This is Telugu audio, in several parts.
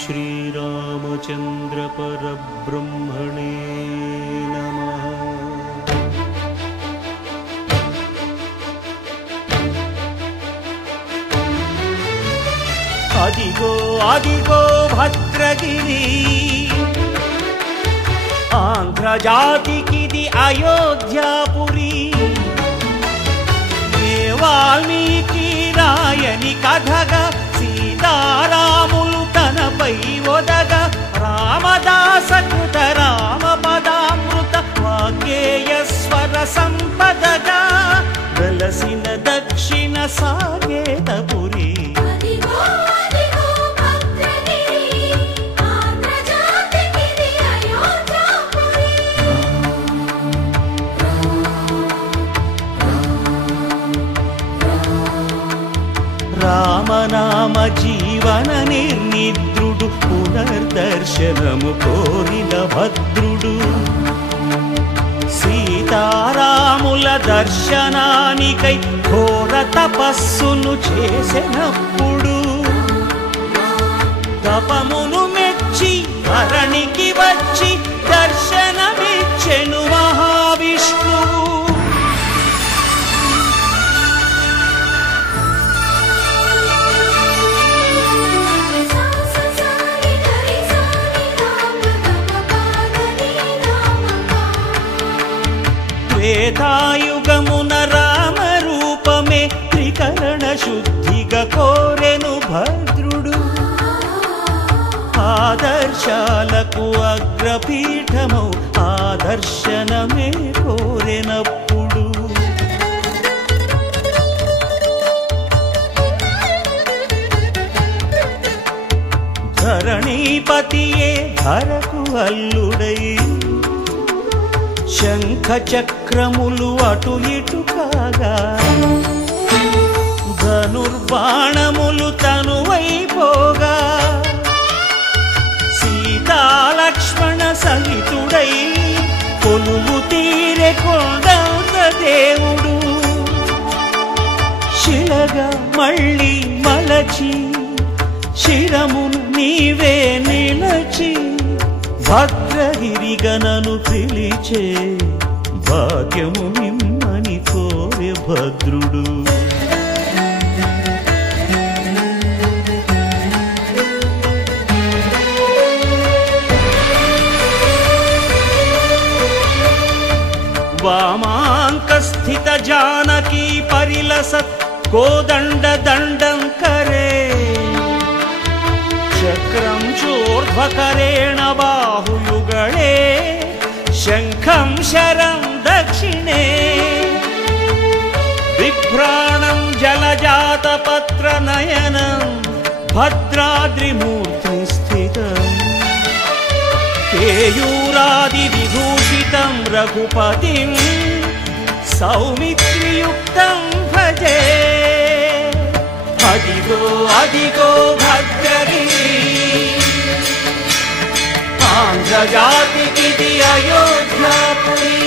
श्रीरामचंद्र परब्रह्मणे नमः। अदिगो अदिगो भद्रगिरि आंध्र जातिकिदि अयोध्यापुरी वाल्मीकि रायनि कथगा सीतारामुलु तनपै ओदग रामदास कृत रामपदामृत वाग्गेय स्वर संपदगा वेलसिन दक्षिण साकेतपुरी। రామనామ జీవన నిర్నిద్రుడు పునర్దర్శనము కోరిన భద్రుడు సీతారాముల దర్శనానికై ఘోర తపస్సును చేసినప్పుడు తపమును మెచ్చి ధరణికి వచ్చి దర్శనమిచ్చెను మహావిష్ణువు। త్రేతాయుగమున రామ రూపమే త్రికరణ శుద్ధిగా కోరెను భద్రుడు ఆదర్శాలకు అగ్రపీఠమౌ ఆదర్శనమే కోరెనప్పుడు ధరణీపతియే ధరకు అల్లుడై శంఖ చక్రములు అటు ఇటు కాగా ధనుర్బాణములు తనువైపోగా సీతాలక్ష్మణ సహితుడై కొలువు తీరె కొండంత దేవుడు శిలగా మళ్ళీ మలచి శిరమును నీవే నిలచి భద్రగిరిగనను పిలిచే భాగ్యము మిమ్మని కోరె భద్రుడు। वामांक स्थित जानकी परिलसत् कोदंड दंडं करे चक्रं चोर्ध्वकरेण बाहुयुगळे शंखं शरं दक्षिणे बिभ्राणं जलजातपत्रनयनं भद्राद्रिमूर्ति स्थितम् केयूरादिविभूषितं रघुपतिं सौमित्रियुक्तं भजे। अदिगो अदिगो भद्रगिरि आंध्र जातिकिदि अयोध्यापुरी।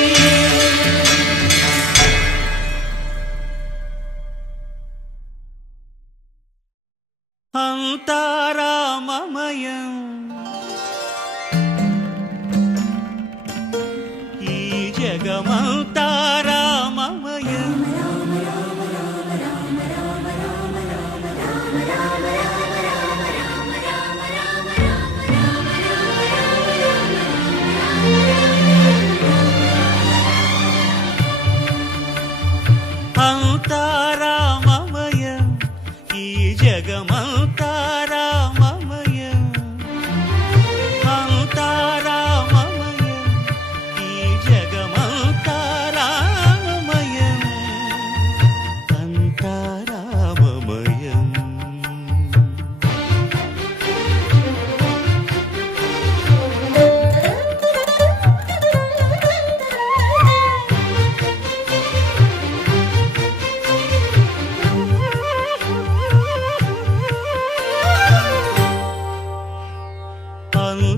अंता राममयम् ఈ జగమంతా రామమయం।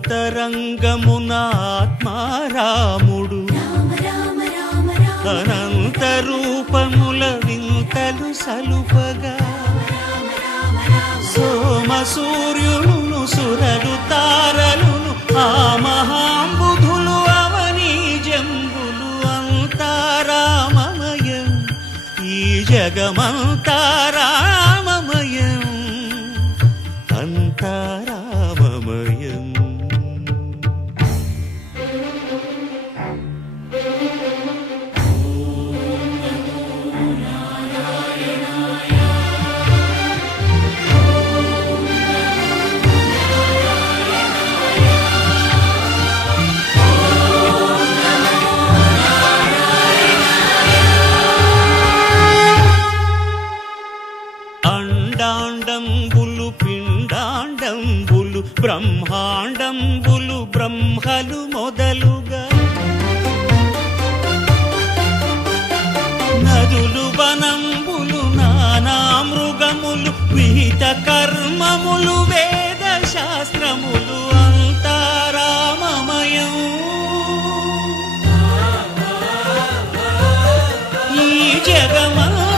అంతరంగమున ఆత్మారాముడు అనంత రూపముల వింతలు సలుపగా సోమ సూర్యులను సురలు తారలును ఆ మహాంబుధులు అవనీ జంబులు అంతారామమయం ఈ జగమంతారామమయం అంతారామమయం. అండాండంబులు పిండాండంబులు బ్రహ్మాండంబులు బ్రహ్మలు మొదలుగా నదులు వనంబులు నానా మృగములు విహిత కర్మములు వేద శాస్త్రములు అంతారామమయం ఈ జగమంతారామమయం.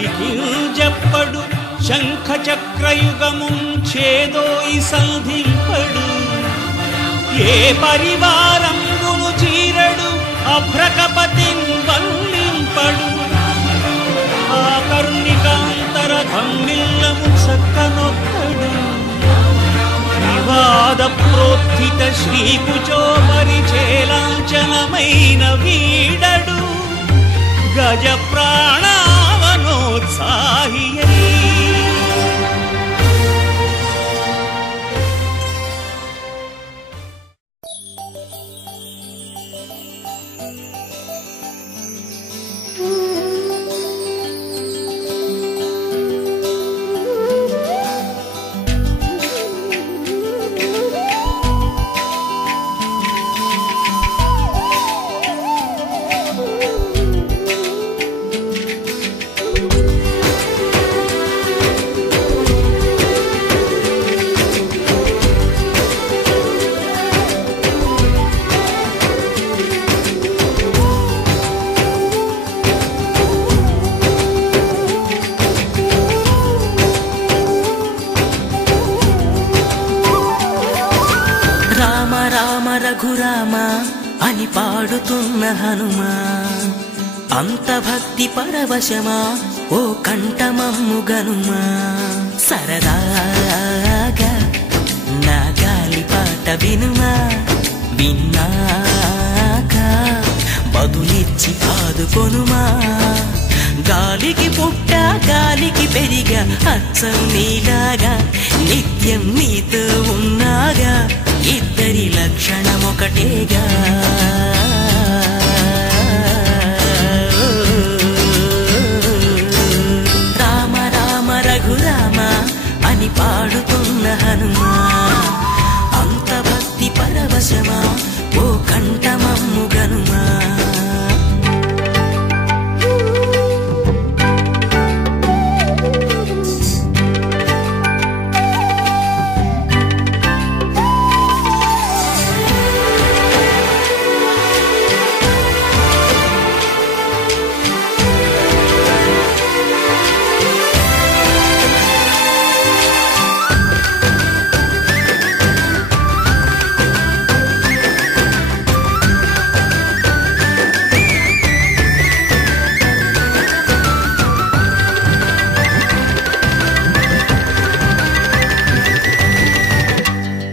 సిరికింజప్పడు శంఖ చక్రయుగము చేదోయి సంధింపడు ఏ పరివారంబును చీరడు అభ్రకపతిన్ వల్లింపడు ఆ కరుణికాంతర ధమ్మిల్లము చక్కనొక్కడు వివాద ప్రోత్థిత శ్రీకుచో పరిచేలాంఛనమైన వీడడు గజ ప్రాణావనోత్సాహియై రఘురామ అని పాడుతున్న హనుమా అంత భక్తి పరవశమా ఓ కంఠమమ్ము గనుమా సరదాగా నా గాలి పాట వినుమా విన్నాక బదులిచ్చి ఆదుకొనుమా గాలికి పుట్ట గాలికి పెరిగా అచ్చం నీలాగా నిత్యం నీతో ఉన్నాగా ఇద్దరి లక్షణం ఒకటేగా రామ రామ రఘురామ అని పాడుతున్న హనుమా అంత భక్తి పరవశమా ఓ కంఠమమ్ము గనుమా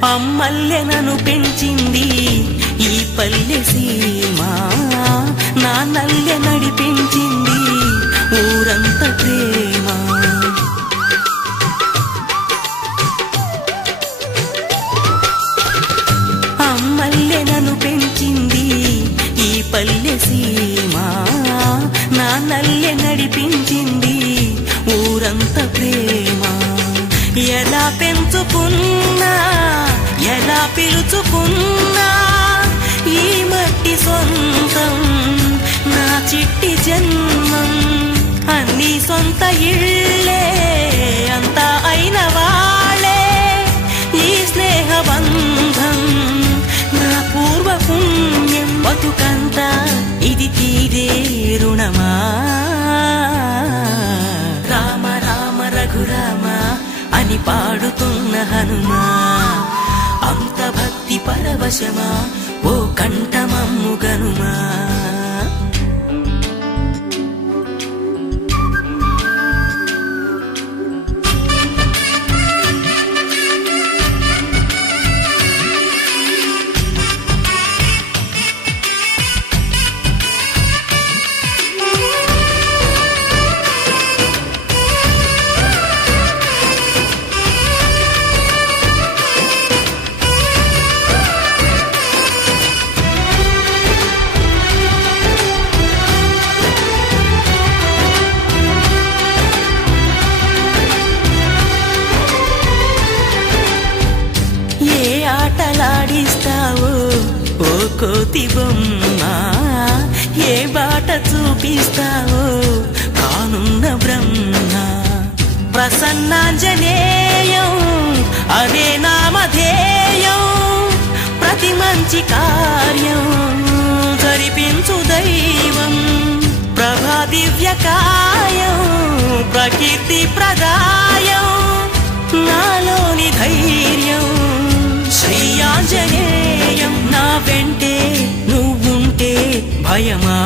అమ్మల్లెనను పెంచింది ఈ పల్లె సీమ నా నల్లె నడిపించింది ఊరంత ప్రేమ అమ్మల్లెనను పెంచింది ఈ పల్లె సీమ నా నల్లె నడిపించింది ఊరంత ప్రేమ ఎలా పెంచుకున్నా ఎలా పిలు పిలుచుకున్నా ఈ మట్టి సొంతం నా చిట్టి జన్మం అన్ని సొంత ఇళ్ళే అంతా అయిన వాళ్ళే ఈ స్నేహ బంధం నా పూర్వ పుణ్యం బతుకంతా ఇది తీరే రుణమా రామ రామ రఘురామ అని పాడుతున్న హనుమా అంత భక్తి పరవశమా ఓ కంఠమమ్ము గనుమా ఆటలాడిస్తావో ఓ కోతి బొమ్మ ఏ బాట చూపిస్తావో కానున్న బ్రహ్మ ప్రసన్నాంజనేయం అదే నామధేయం ప్రతి మంచి కార్యం జరిపించు దైవం ప్రభా దివ్యకాయం ప్రకీర్తి ప్రదాయం నాలోని ధైర్యం శ్రీ ఆంజనేయం నా వెంటే నువ్వుంటే భయమా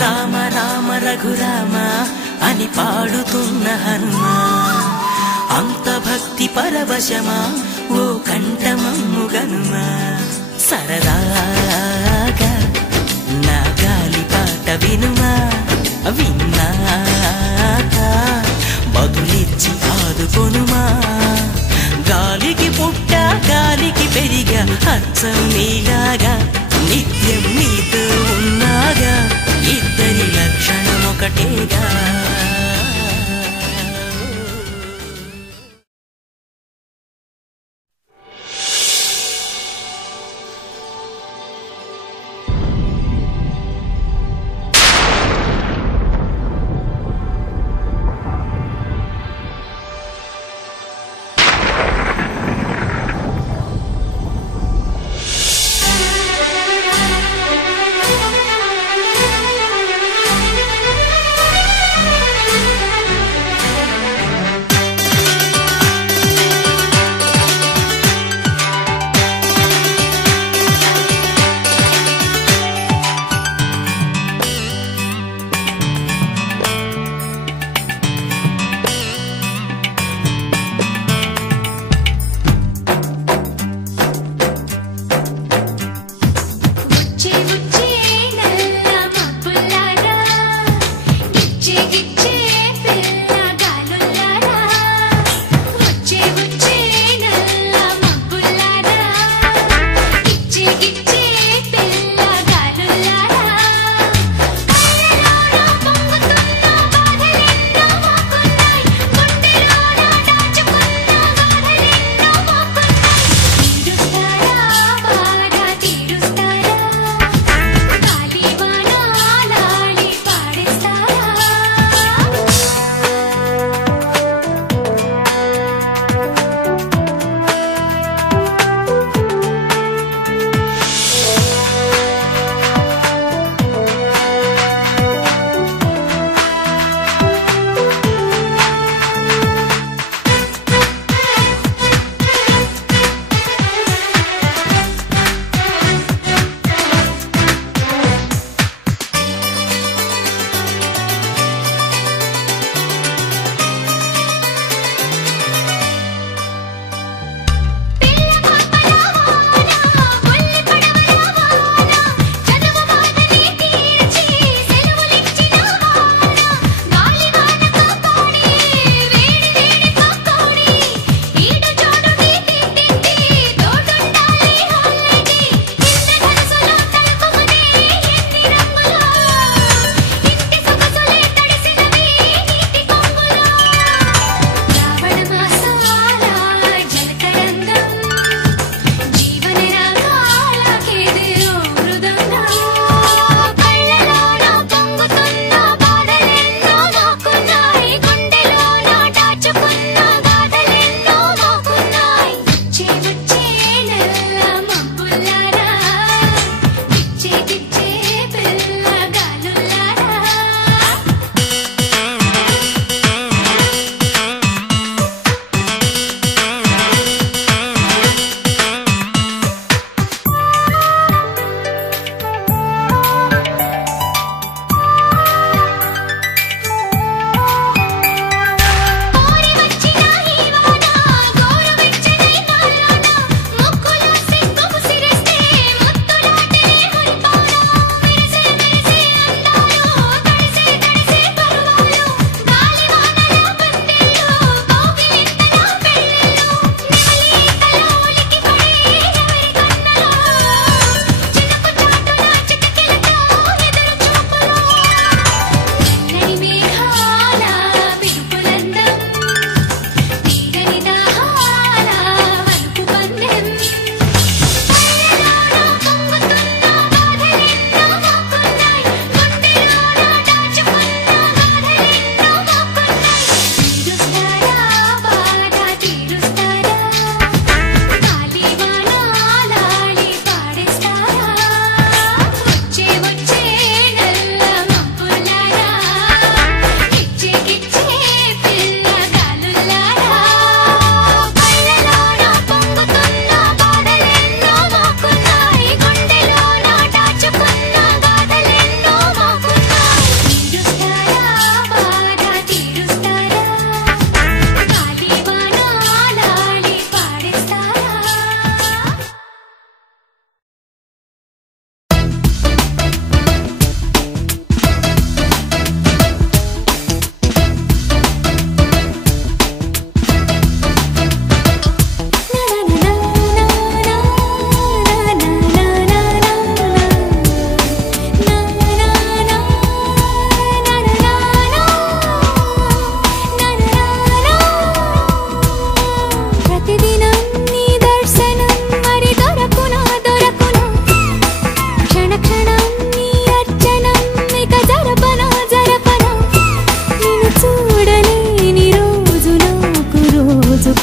రామ రామ రఘురామ అని పాడుతున్న హనుమా అంత భక్తి పరవశమా ఓ కంఠమమ్ము గనుమా సరదాగా నా గాలి పాట వినుమా విన్నాక బదులిచ్చి ఆదుకొనుమా గాలికి పుట్ట గాలికి పెరిగా అచ్చం నీలాగా నిత్యం నీతో ఉన్నాగా ఇద్దరి లక్షణం ఒకటేగా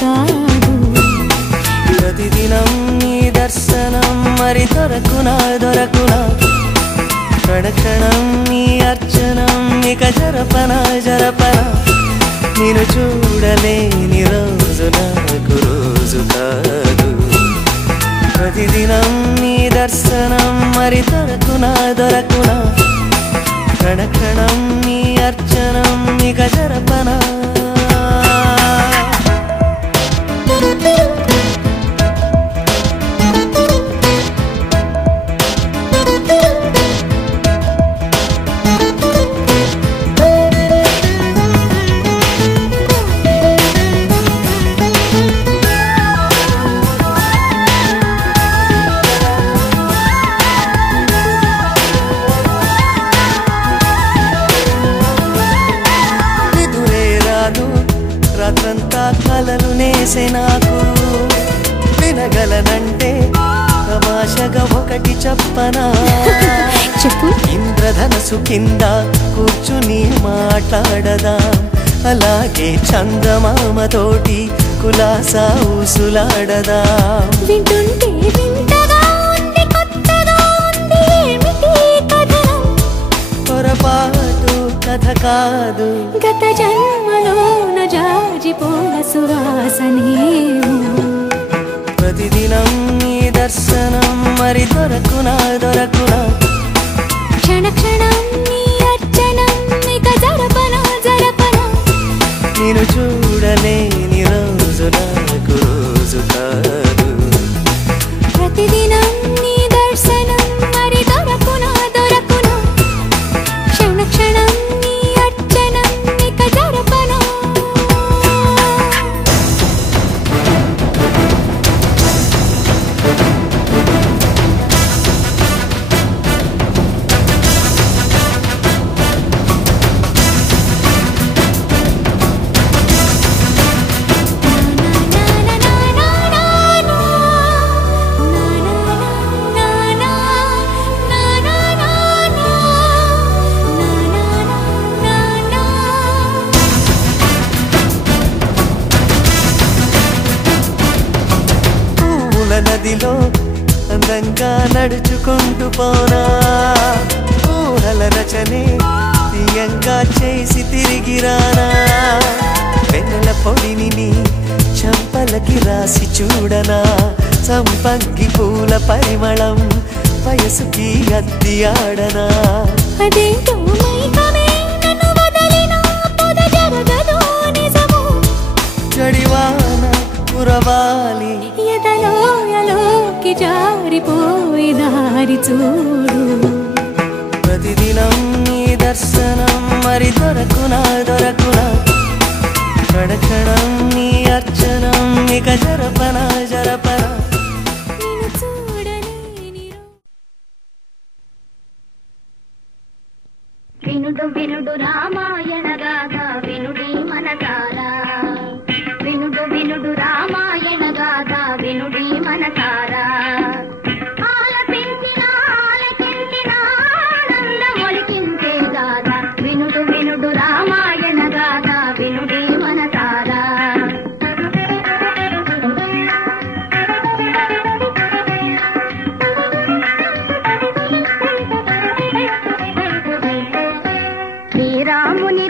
కాదు. ప్రతిదినం నీ దర్శనం మరి దొరకునా దొరకునా, క్షణక్షణం నీ అర్చనం ఇక జరపనా జరపనా, నేను చూడలేని రోజు నాకు రోజు కాదు. ప్రతిదినం నీ దర్శనం మరి దొరకునా దొరకునా, క్షణక్షణం నీ అర్చనం ఇక జరపనా. రాత్రంతా కలలు నేసే నాకు, వినగలనంటే తమాషగా ఒకటి చెప్పనా, చెప్పు. ఇంద్రధనసు కింద కూర్చుని మాట్లాడదాం, అలాగే చందమామతోటి కులాసా ఊసులాడదాం. వింటుంటే వింతగా ఉంది, కొత్తగా ఉంది, ఏమిటి కథనం? పొరపాటు కథ కాదు, గత జన్మలోన జాజిపోల సువాసనేమో. ప్రతిదినం నీ దర్శనం మరి దొరకునా దొరకునా, క్షణక్షణం నీ అర్చనం ఇక జరపనా జరపనా, నేను చూడలేని రోజు నాకు రోజు కాదు. ప్రతిదినం నీ దర్శనం మరి దొరకునా దొరకునా, క్షణక్షణం నీ అర్చనం ఇక జరపనా. నదిలో అందంగా నడుచుకుంటూ పోనా, ఊహల రచనే తీయంగా చేసి తిరిగిరానా, వెన్నెల పొడిని నీ చంపలకి రాసి చూడనా, సంపంగి పూల పరిమళం వయసుకి అద్ది ఆడనా. అదేంటో మైకమే నన్ను వదిలినా పొద జరగదో నిజము, జడివాన కురవాలి ఎదలోయలోకి జారిపోయి దారి చూడు. ప్రతిదినం నీ దర్శనం మరి దొరకునా దొరకునా, క్షణక్షణం నీ అర్చనం ఇక జరపనా జరపనా. నిన్ను చూడలేని వినుడు వినుడు రామాయణ గాథ వినుడి మనసారా, వినుడు వినుడు రామాయణ గాథ వినుడి మనసారా, ఆలపించిన ఆలకించిన ఆనందమొలికించే గాథ వినుడు వినుడు రామాయణ గాథ వినుడి మనసారా. శ్రీరాముని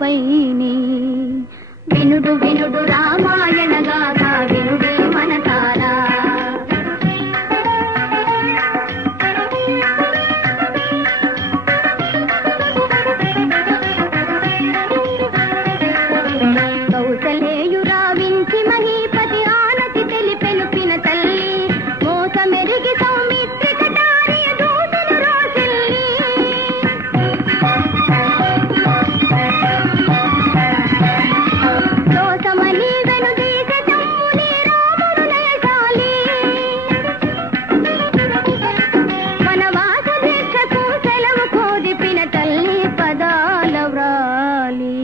పైని వినుడు వినుడు రామాయణ గాథ వినుడే మనసారా కౌసలేయురా వించి మహీపతి ఆనతి తెలిపెను పిన తల్లి మోసమెరిగి సౌమిత్రి కటారియ దూతను రోసిల్లి దోసమని వెనుదీసె తమ్ముని రాముడు నయశాలి వనవాస దీక్షకు సెలవు కోరి పిన తల్లి పదాల వ్రాలి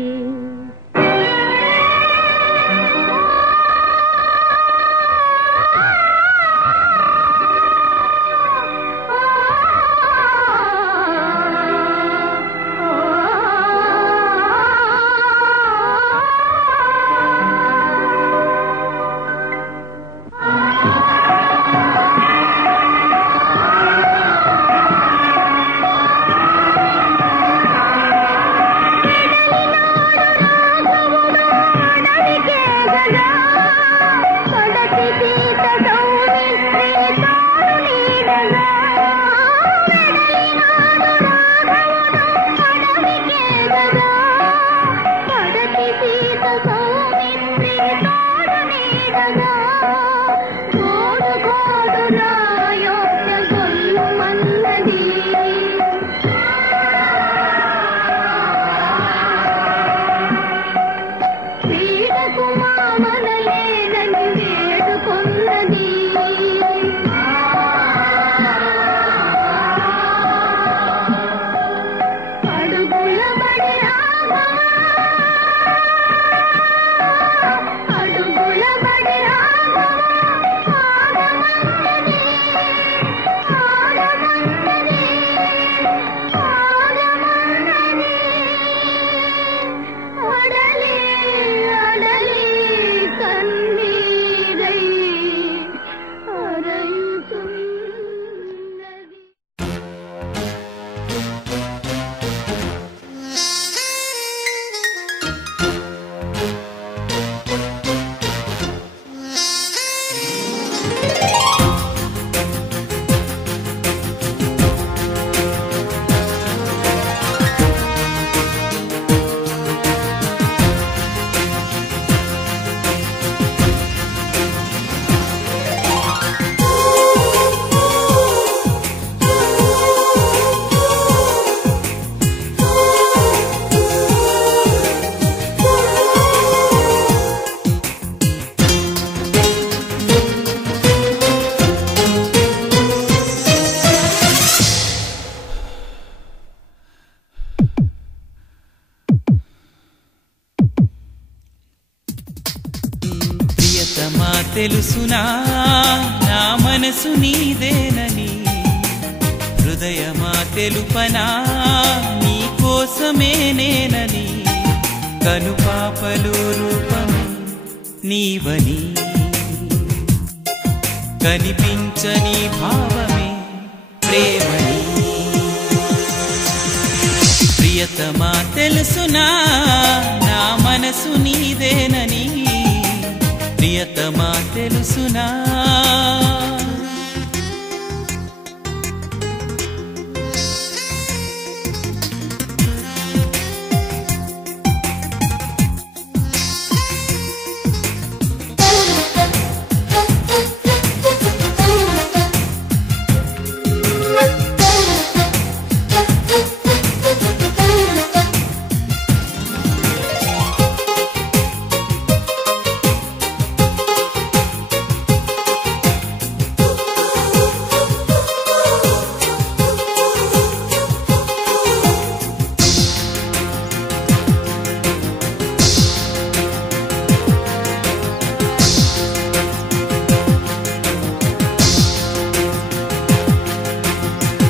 తెలుసునా నా మనసు నీదేనని హృదయమా తెలుపనా నీ కోసమే నేనని కనుపాపలు రూపం నీవని కనిపించని భావమే ప్రేమని ప్రియతమా తెలుసునా నా మనసు నీదేనని ప్రియతమా తెలుసునా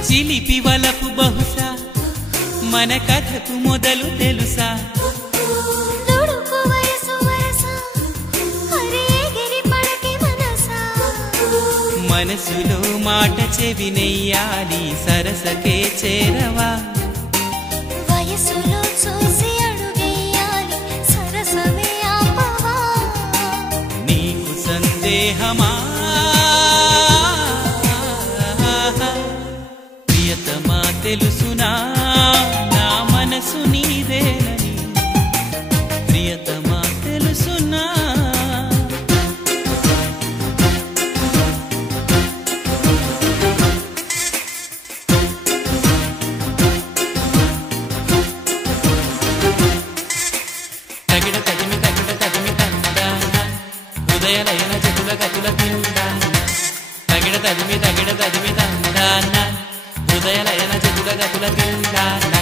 చిలిపి వలపు బహుశా మన కథకు మొదలు తెలుసా మనసులో మాట చెవినెయ్యాలి సరసకే చేరవా వయసులో చూసి అడుగెయ్యాలి స్నేహమా ప్రియతమా తెలుసునా నా మనసు నీదేనని ప్రియతమా తెలుసునా తగిడ తగిమి తగిడ తగిమి తందాన ఉదయలయన చతుల గతుల తిందాన తగిడ తదిమి తందాన ఉదయలయన చతుల గతుల తిందాన